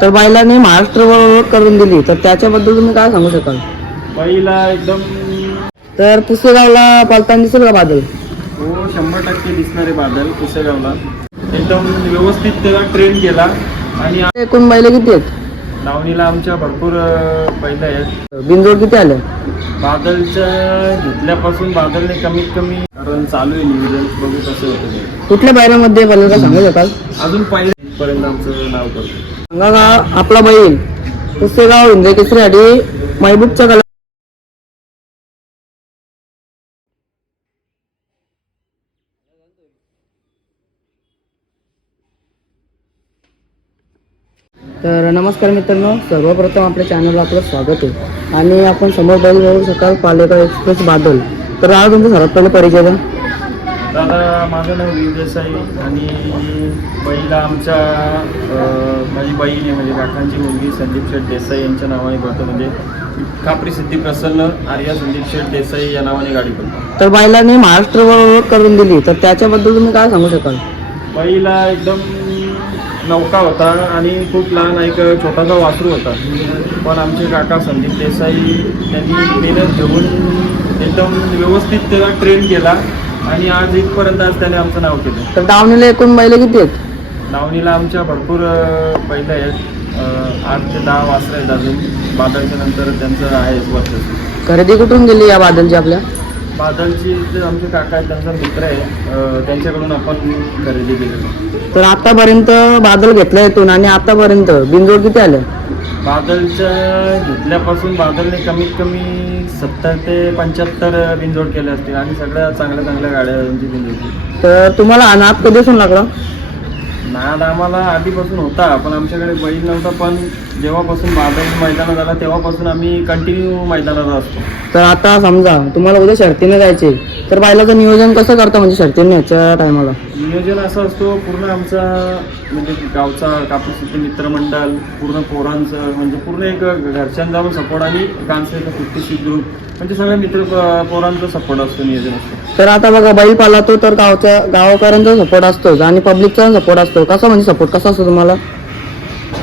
तर बैलाने महाराष्ट्रभर करून दिली. तर त्याच्याबद्दल तुम्ही काय सांगू शकाल? बैला एकदम तर पुसेगावला पालताना दिसेल का बादल? हो शंभर टक्के दिसणारे बादल पुसेगावला. एकदम व्यवस्थित त्याला ट्रेन केला. आणि एकूण बैल किती आहेत? लावणीला आमच्या भरपूर बैल आहेत. बिनजोड किती आले बादलच्या घेतल्यापासून बादलने कमीत कमी कारण चालू आहे नियोजन. बघू कसं होतं कुठल्या बैलामध्ये बैल का सांगू शकाल? अजून पहिले पर्यंत आमचं नाव करतो सांगा का आपला बैल पुसेगाव हिंदे केसरीसाठी महबूबचा कला तर नमस्कार मित्रांनो सर्वप्रथम आपल्या चॅनलला आपलं स्वागत आहे. आणि आपण समोर बैल बघू शकाल पालेकर एक्सप्रेस बादल. तर आज तुमचा सर्वात पहिले परिचय द्या. दादा माझं नाव वीर देसाई आणि बैला आमच्या माझी बहीण आहे म्हणजे काकांची मुलगी संदीप शेठ देसाई यांच्या नावाने करतो. म्हणजे खापरी सिद्धी प्रसन्न आर्या संदीप शेठ देसाई या नावाने गाडी करतो. तर बैलाने महाराष्ट्रभर ओळख करून दिली. तर त्याच्याबद्दल तुम्ही काय सांगू शकाल? बैला एकदम नौका होता आणि खूप लहान एक छोटासा वासरू होता. पण आमचे काका संदीप देसाई त्यांनी मेहनत घेऊन एकदम व्यवस्थित त्याला ट्रेन केला. आणि आज इथपर्यंत आज त्याने आमचं नाव केलं. तर दावणीला एकूण बैल किती आहेत? लावणीला आमच्या भरपूर बैल आहेत. अं, आठ ते दहा वासरं आहेत अजून. बादलच्या नंतर त्यांचं आहे वर्ष. खरेदी कुठून गेली या बादलची आपल्या? बादलची जे आमचे काका आहेत त्यांचा मित्र आहे. अं, त्यांच्याकडून आपण खरेदी केलेली. तर आतापर्यंत बादल घेतला येतून आणि आतापर्यंत बिनजोड किती आले? बादलच्या घेतल्यापासून बादलने कमीत कमी सत्तर ते पंच्याहत्तर बिनजोड केले असतील आणि सगळ्या चांगल्या चांगल्या गाड्या यांची बिनजोड केली. तर तुम्हाला नाद कधीपासून लागला? नाद आम्हाला आधीपासून होता पण आमच्याकडे बैल नव्हता पण जेव्हापासून बादल मैदानात आला तेव्हापासून आम्ही कंटिन्यू मैदानात असतो. तर आता समजा तुम्हाला उद्या शर्तीने जायचे. तर बैलाचं नियोजन कसं करता म्हणजे शर्तीने याच्या टायमाला? नियोजन असं असतो पूर्ण आमचा म्हणजे गावचा कापूस सिद्धी मित्रमंडळ पूर्ण पोरांचं म्हणजे पूर्ण एक घरच्यांचा पण सपोर्ट आणि कांसेचा फिफ्टी ग्रुप म्हणजे सगळ्या मित्र पोरांचा सपोर्ट असतो नियोजन असतो. तर आता बघा बैल पालातो तर गावच्या गावकऱ्यांचा सपोर्ट असतोच आणि पब्लिकचा सपोर्ट असतो. कसा म्हणजे सपोर्ट कसा असतो तुम्हाला?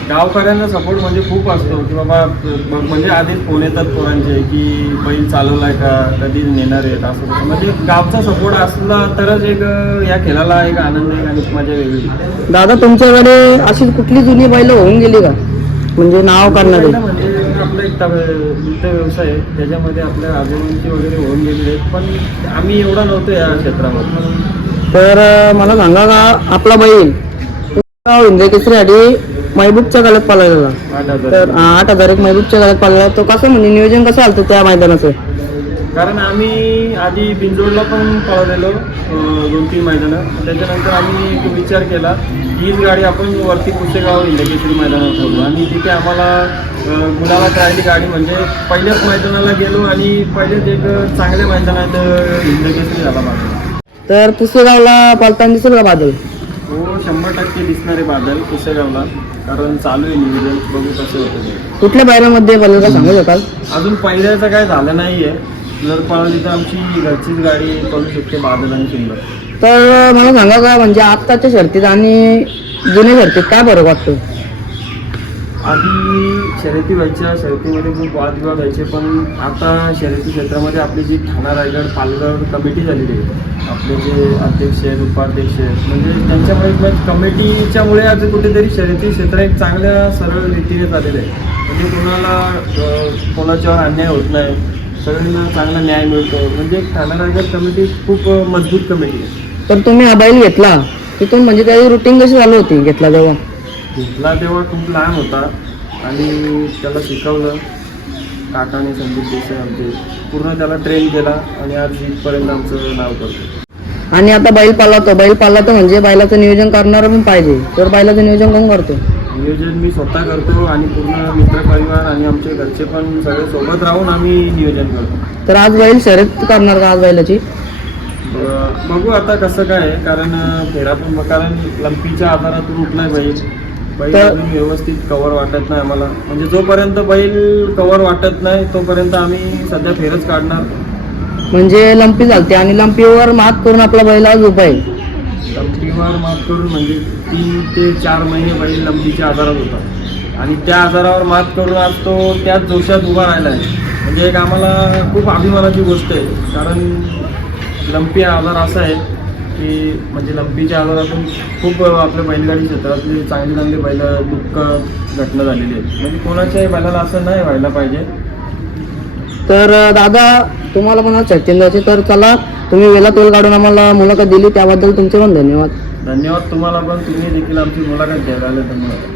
गावकऱ्यांना सपोर्ट म्हणजे खूप असतो की बाबा म्हणजे आधीच फोन येतात पोरांचे की बैल चालवलाय का कधी नेणार आहेत असं. म्हणजे गावचा सपोर्ट असला तरच एक या खेळाला एक आनंद आहे आणि मजा वेगळी. दादा तुमच्याकडे अशी कुठली जुनी बैल होऊन गेली का? म्हणजे नाव करणारी? पहिलं म्हणजे आपलं एक दुग्ध व्यवसाय आहे. त्याच्यामध्ये आपल्या आजोबांची वगैरे होऊन गेलेले आहेत. पण आम्ही एवढा नव्हतो या क्षेत्रामध्ये. तर मला सांगा का आपला बैल? केसरीसाठी महबूबच्या काळात पाळलेला. तर आठ हजार एक महबूबच्या काळात पाळलेला. तो कसं म्हणजे नियोजन कसं आलं त्या मैदानाचं? कारण आम्ही आधी बिंदोडला पण पळवलेलो दोन तीन मैदानं. त्याच्यानंतर आम्ही एक विचार केला हीच गाडी आपण वरती पुसेगाव इंडकेश्वरी मैदानावर ठेवलो आणि तिथे आम्हाला गुलाला राहिली गाडी म्हणजे पहिल्याच मैदानाला गेलो आणि पहिलेच एक चांगल्या मैदानात इंडकेश्वरी झाला माझा तर पुसेगावला पालताना दिसेल का बादल? शंभर टक्के दिसणारे बादल पुसेगावला कारण चालू आहे नियोजन बघू कसं होतं ते. कुठल्या बैल का सांगू शकाल? अजून पहिल्याचं काय झालं नाही आहे जर पळवली तर आमची घरचीच गाडी पळू शकते बादल आणि सुंदर. तर मला सांगा का म्हणजे आत्ताच्या शर्तीत आणि जुन्या शर्तीत काय फरक वाटतो? आधी शर्यती व्हायच्या शर्यतीमध्ये खूप वादविवाद व्हायचे पण आता शर्यती क्षेत्रामध्ये आपली जी ठाणा रायगड पालघर कमिटी झालेली आहे. आपले जे अध्यक्ष आहेत उपाध्यक्ष आहेत म्हणजे त्यांच्यामुळे कमिटीच्यामुळे आज कुठेतरी शर्यती क्षेत्र एक चांगल्या सरळ रीतीने चाललेलं आहे. म्हणजे कोणाला कोणाच्यावर अन्याय होत नाही सगळ्यांना चांगला न्याय मिळतो. म्हणजे ठाणा रायगड कमिटी खूप मजबूत कमिटी आहे. तर तुम्ही हा घेतला. तिथून म्हणजे त्याची रुटीन कशी चालू होती घेतला तेव्हा? घेतला तेव्हा खूप लहान होता आणि त्याला शिकवलं काकाने संदीप देसाई आमचे. पूर्ण त्याला ट्रेन केला आणि आज इथपर्यंत आमचं नाव करतो. आणि आता बैल पालातो बैल पालातो म्हणजे बैलाचं नियोजन करणारं पण पाहिजे. तर बैलाचं नियोजन कोण करतो? नियोजन मी स्वतः करतो आणि पूर्ण मित्रपरिवार आणि आमचे घरचे पण सगळे सोबत राहून आम्ही नियोजन करतो. तर आज बैल शर्यत करणार का आज बैलाची? बघू आता कसं काय कारण फेरा पण कारण लंपीच्या आधारातून उठलाय बैल. बैल तर- अजून व्यवस्थित कवर वाटत नाही आम्हाला. म्हणजे जोपर्यंत बैल कवर वाटत नाही तोपर्यंत आम्ही सध्या फेरच काढणार. म्हणजे लंपी चालते आणि लंपीवर मात करून आपला बैल आज उभा आहे. लंपीवर मात करून म्हणजे तीन ते चार महिने बैल लंपीच्या आधारात होता. आणि त्या आजारावर मात करून आज तो त्याच जोशात उभा राहिला आहे. म्हणजे एक आम्हाला खूप अभिमानाची गोष्ट आहे. कारण लंपी हा आजार असा आहे की म्हणजे लंपीच्या आजारातून खूप आपल्या बैलगाडी क्षेत्रातली चांगली चांगली बैल दुःख घटना झालेली आहे म्हणजे कोणाच्याही बैलाला असं नाही व्हायला पाहिजे. तर दादा तुम्हाला पण द्यायचे तर चला तुम्ही वेळा तोल काढून आम्हाला मुलाखत दिली. त्याबद्दल तुमचे पण धन्यवाद. धन्यवाद तुम्हाला पण. तुम्ही देखील आमची मुलाखत घ्यायला आले धन्यवाद.